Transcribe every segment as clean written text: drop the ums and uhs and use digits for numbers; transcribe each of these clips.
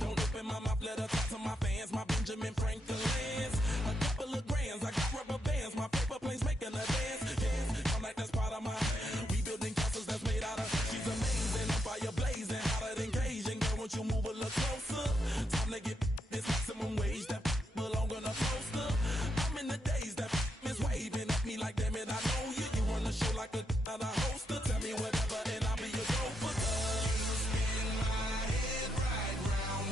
Don't open my mouth, let her talk to my fans. My Benjamin Franklin's. A couple of grands, I got rubber bands. My paper planes making a dance. I'm like, that's part of my rebuilding castles that's made out of. She's amazing, I'm fire blazing, hotter than Cajun. Girl, won't you move a little closer? Time to get this maximum wage that belong on a poster. I'm in the days that is waving at me like, damn it, I know you. You run the show like a hoster. Tell me whatever and I'll be your gopher. You spin my head right round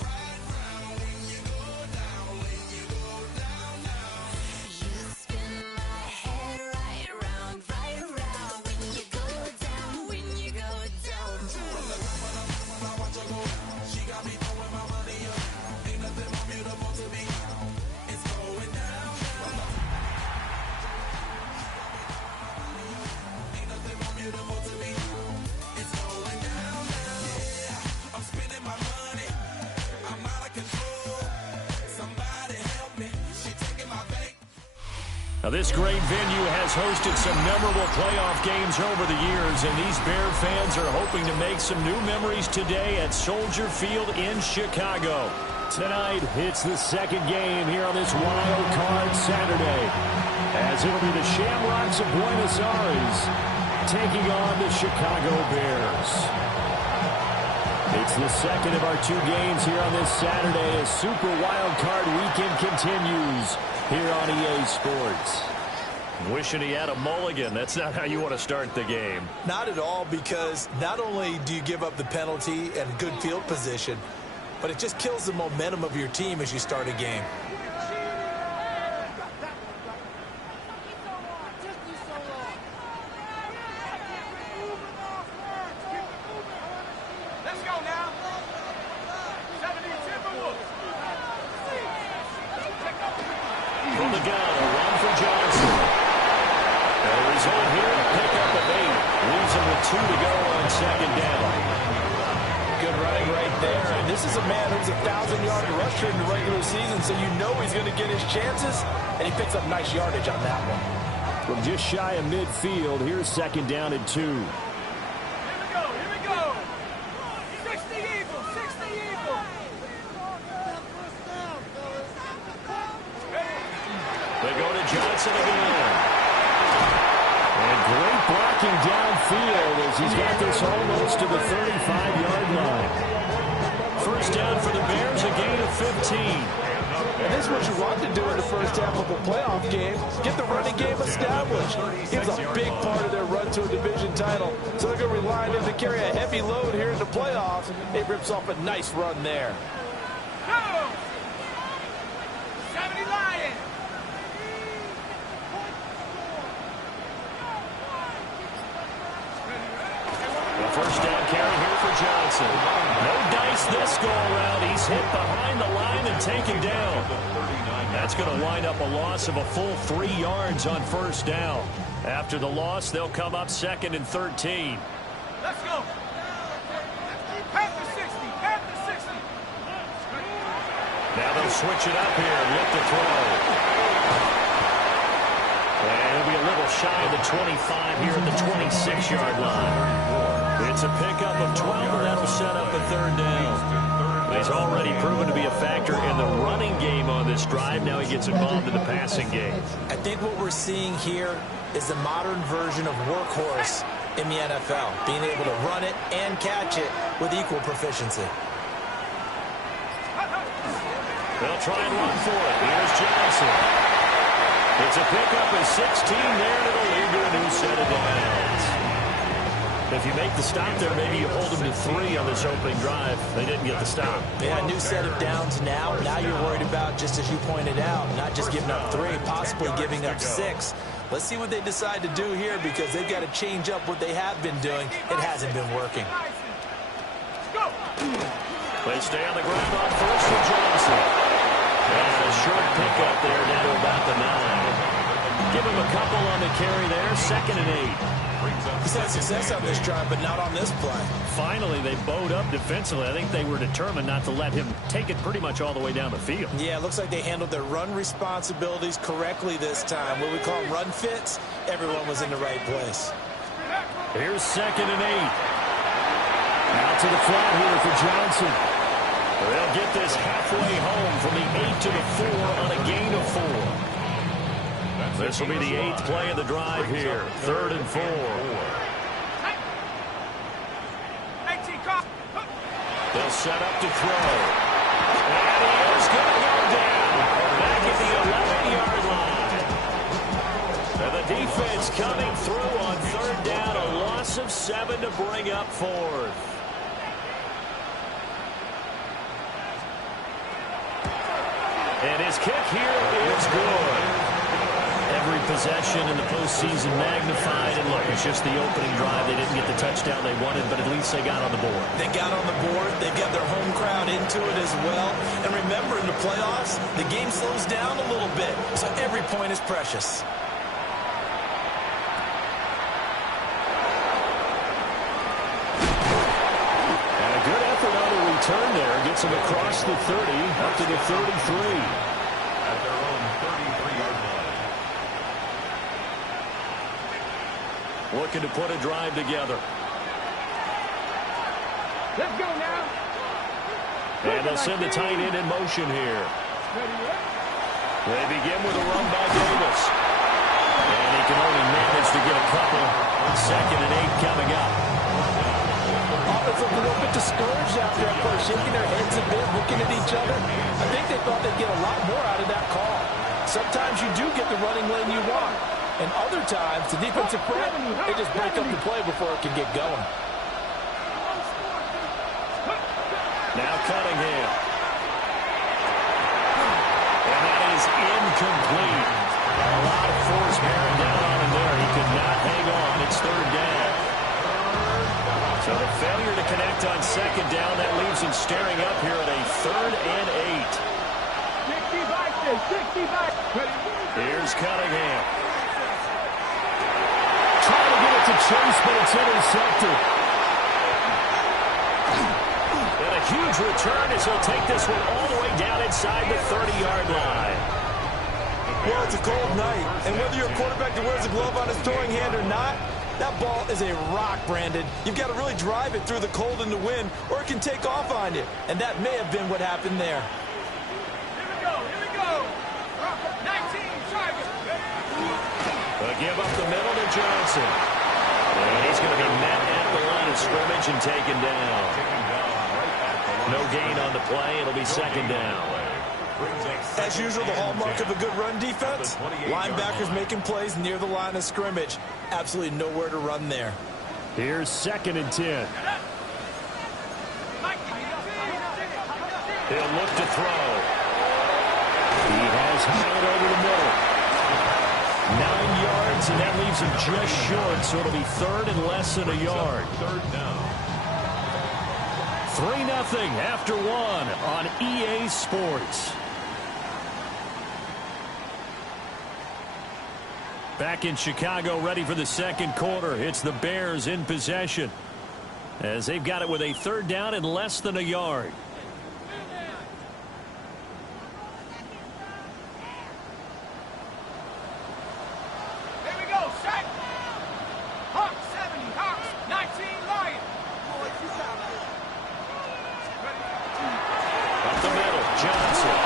when you go down, when you go down, down. You spin my head right round when you go down, when you go down. From the top of the mountain, when I watch her go down, she got me throwing my money up. Ain't nothing more beautiful to be. It's going down, down. Ain't nothing more beautiful to be. It's going down, down. Yeah, I'm spending my money. I'm out of control. Somebody help me. She taking my bank. Now, this great venue has hosted some memorable playoff games over the years, and these Bear fans are hoping to make some new memories today at Soldier Field in Chicago. Tonight, it's the second game here on this wild card Saturday, as it'll be the Shamrocks of Buenos Aires taking on the Chicago Bears. It's the second of our two games here on this Saturday as Super Wild Card Weekend continues here on EA Sports. Wishing he had a mulligan. That's not how you want to start the game. Not at all, because not only do you give up the penalty and good field position, but it just kills the momentum of your team as you start a game. Let's go now. 70 Timberwolves. From the gun, a run for Johnson. And the result here, a pickup of 8. Leaves him with 2 to go on second down. Good running right there. And this is a man who's a 1,000-yard rusher in the regular season, so you know he's going to get his chances, and he picks up nice yardage on that one. From just shy of midfield, here's second down and 2. Here we go. 60 Eagles, 60 Eagles. They go to Johnson again. And great blocking downfield as he's got this almost to the 35-yard line. First down for the Bears, a gain of 15. And this is what you want to do in the first half of a playoff game. Get the running game established. It's a big part of their run to a division title. So they're going to rely on him to carry a heavy load here in the playoffs. It rips off a nice run there. Go. 70 Lions. First down carry here for Johnson. No dice this go-around. He's hit behind the line and taken down. That's going to wind up a loss of a full 3 yards on first down. After the loss, they'll come up second and 13. Let's go. Half the 60. Half the 60. Now they'll switch it up here and look to throw. And it'll be a little shy of the 25 here at the 26-yard line. It's a pickup of 12, and that'll set up a third down. He's already proven to be a factor in the running game on this drive. Now he gets involved in the passing game. I think what we're seeing here is the modern version of workhorse in the NFL, being able to run it and catch it with equal proficiency. They'll try and run for it. Here's Johnson. It's a pickup of 16 there, and it'll lead to a new set of downs. If you make the stop there, maybe you hold them to 3 on this opening drive. They didn't get the stop. Yeah, new set of downs now. Now you're worried about, just as you pointed out, not just giving up 3, possibly giving up 6. Let's see what they decide to do here, because they've got to change up what they have been doing. It hasn't been working. They stay on the ground on first for Johnson. And a short pickup there down to about the 9. Give him a couple on the carry there. Second and 8. He's had success on this drive, but not on this play. Finally, they bowed up defensively. I think they were determined not to let him take it pretty much all the way down the field. Yeah, it looks like they handled their run responsibilities correctly this time. What we call them run fits, everyone was in the right place. Here's second and 8. Out to the flat here for Johnson. They'll get this halfway home from the 8 to the 4 on a gain of 4. This will be the 8th play of the drive here. 3rd and 4. They'll set up to throw. And he is going to go down. Back at the 11-yard line. And the defense coming through on 3rd down. A loss of 7 to bring up 4th. And his kick here is good. Every possession in the postseason magnified. And look, it's just the opening drive. They didn't get the touchdown they wanted, but at least they got on the board. They got on the board. They've got their home crowd into it as well. And remember, in the playoffs, the game slows down a little bit. So every point is precious. And a good effort on the return there. Gets him across the 30, up to the 33. At their own 33-yard line. Looking to put a drive together. Let's go now. And they'll send the tight end in motion here. They begin with a run by Davis. And he can only manage to get a couple. 2nd and 8 coming up. Offense looked a little bit discouraged out there, shaking their heads a bit, looking at each other. I think they thought they'd get a lot more out of that call. Sometimes you do get the running lane you want. And other times, the defensive front, they just break up the play before it can get going. Now Cunningham. And that is incomplete. A lot of force bearing down on him there. He could not hang on. It's 3rd down. So the failure to connect on 2nd down, that leaves him staring up here at a 3rd and 8. 60 back. Here's Cunningham. Trying to get it to Chase, but it's intercepted. And a huge return as he'll take this one all the way down inside the 30-yard line. Well, it's a cold night, and whether you're a quarterback that wears a glove on his throwing hand or not, that ball is a rock, Brandon. You've got to really drive it through the cold and the wind, or it can take off on you. And that may have been what happened there. Here we go. 19, Tiger. They'll give up the middle to Johnson. And he's going to be met at the line of scrimmage and taken down. No gain on the play. It'll be 2nd down. As usual, the hallmark of a good run defense, linebackers making plays near the line of scrimmage. Absolutely nowhere to run there. Here's 2nd and 10. He'll look to throw. He has Hyatt over the middle. 9 yards, and that leaves him just short, so it'll be 3rd and less than a yard. 3rd down. 3-0 after 1 on EA Sports. Back in Chicago, ready for the 2nd quarter. It's the Bears in possession, as they've got it with a 3rd down and less than a yard. Here we go, set. Hawks 70, Hawks 19, Lion. Up the middle, Johnson.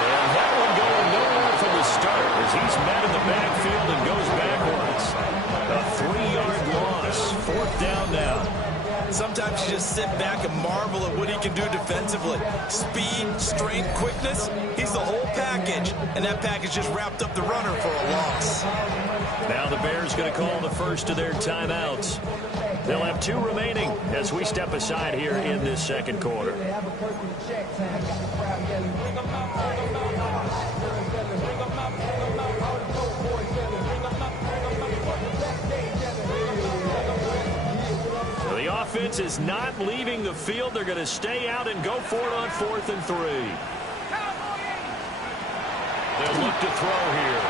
And that one going nowhere from the start as he's met in the backfield and goes backwards. A 3-yard loss. 4th down now. Sometimes you just sit back and marvel at what he can do defensively. Speed, strength, quickness, he's the whole package. And that package just wrapped up the runner for a loss. Now the Bears going to call the first of their timeouts. They'll have 2 remaining as we step aside here in this 2nd quarter. The offense is not leaving the field. They're going to stay out and go for it on 4th and 3. They'll look to throw here.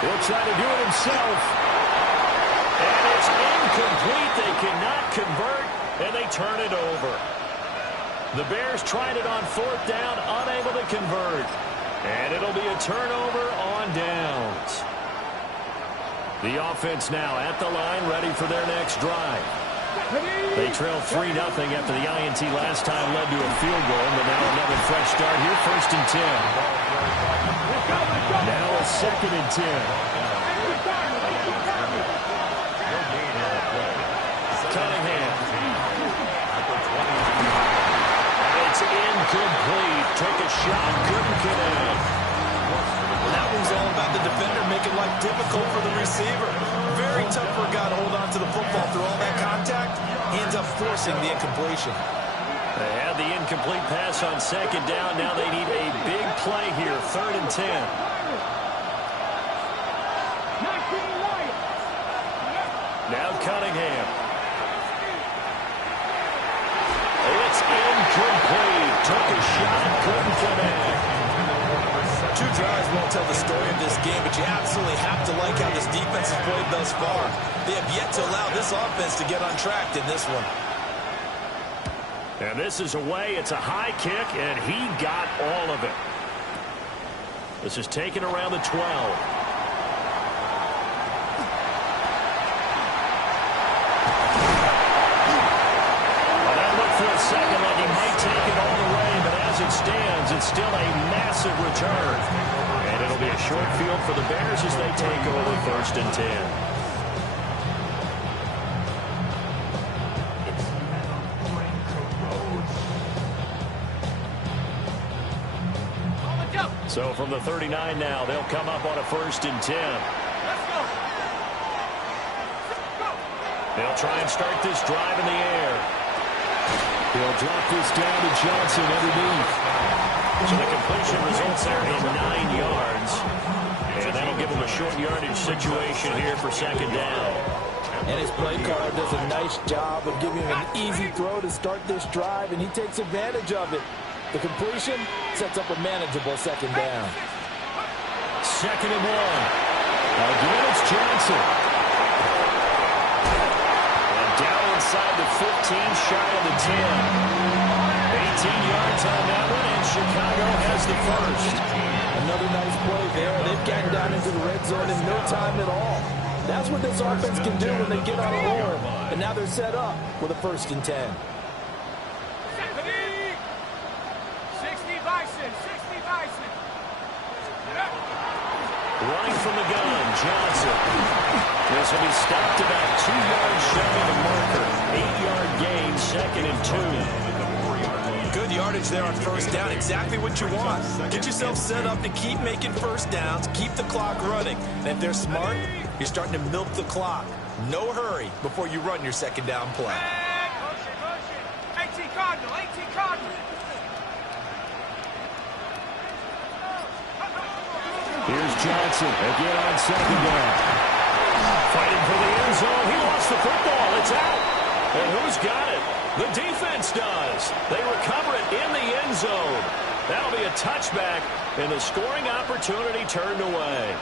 He'll try to do it himself. And it's incomplete. They cannot convert, and they turn it over. The Bears tried it on 4th down, unable to convert. And it'll be a turnover on downs. The offense now at the line, ready for their next drive. They trailed 3-0 after the INT last time led to a field goal, but now fresh start here, 1st and 10. Now a 2nd and 10. Cunningham. It's incomplete. Took a shot, couldn't connect. That one's all about the defender making life difficult for the receiver. Very tough for a guy to hold on to the football through all that contact. He ends up forcing the incompletion. They had the incomplete pass on 2nd down. Now they need a big play here, 3rd and 10. Now Cunningham. It's incomplete. Took a shot, couldn't connect. 2 drives won't tell the story of this game, but you absolutely have to like how this defense has played thus far. They have yet to allow this offense to get untracked in this one. And this is away. It's a high kick, and he got all of it. This is taken around the 12. Well, that looked for a second like he might take it all the way, but as it stands, it's still a massive return. And it'll be a short field for the Bears as they take over 1st and 10. So from the 39 now, they'll come up on a 1st and 10. They'll try and start this drive in the air. He'll drop this down to Johnson underneath. So the completion results there in 9 yards. And that'll give him a short yardage situation here for 2nd down. And his play caller does a nice job of giving him an easy throw to start this drive, and he takes advantage of it. The completion sets up a manageable 2nd down. 2nd and 1. Again, it's Johnson. And down inside the 15, shy of the 10. 18 yards on that one, and Chicago has the first. Another nice play there. They've gotten down into the red zone in no time at all. That's what this offense can do when they get on a roll. And now they're set up with a 1st and 10. Running from the gun, Johnson. This will be stopped about 2 yards shy of the marker. 8-yard gain, 2nd and 2. Good yardage there on 1st down. Exactly what you want. Get yourself set up to keep making 1st downs, keep the clock running. And if they're smart, you're starting to milk the clock. No hurry before you run your 2nd down play. 18 Cardinal, 18 Cardinal. Here's Johnson again on 2nd down. Fighting for the end zone. He lost the football. It's out. And who's got it? The defense does. They recover it in the end zone. That'll be a touchback, and the scoring opportunity turned away.